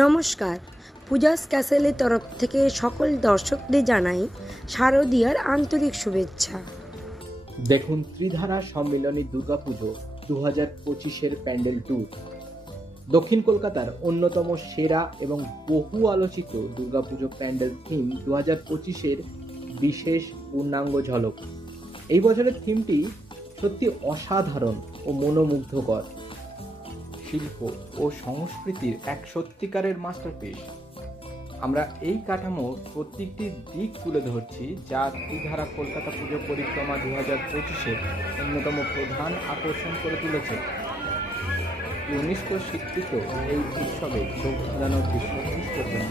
নমস্কার। পূজাস ক্যাসেলের তরফ থেকে সকল দর্শকদের জানাই শারদীয়ার আন্তরিক শুভেচ্ছা। দেখুন ত্রিধারা সম্মিলনী দুর্গাপুজো 2025-এর প্যান্ডেল ট্যুর। দক্ষিণ কলকাতার অন্যতম সেরা এবং বহু আলোচিত দুর্গাপুজো প্যান্ডেল থিম 2025-এর বিশেষ পূর্ণাঙ্গ ঝলক। এই বছরের থিমটি সত্যি অসাধারণ ও মনোমুগ্ধকর। শিল্প ও সংস্কৃতির এক সত্যিকারের মাস্টারপিস। আমরা এই কাঠামোর প্রত্যেকটি দিক তুলে ধরছি, যা ত্রিধারা কলকাতা পুজো পরিক্রমা 2025-এর অন্যতম প্রধান আকর্ষণ করে তুলেছে। ইউনেস্কো স্বীকৃত এই উৎসবে চোখ ধাঁধানোর দৃশ্য দৃশ্যপূর্ণ।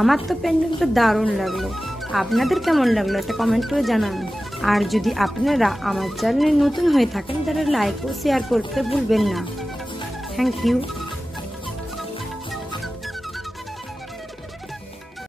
আমার তো প্যান্ডেলটা দারুণ লাগলো। আপনাদের কেমন লাগলো একটা কমেন্ট করে জানান। আর যদি আপনারা আমার চ্যানেলে নতুন হয়ে থাকেন তাহলে লাইক ও শেয়ার করতে ভুলবেন না। Thank you.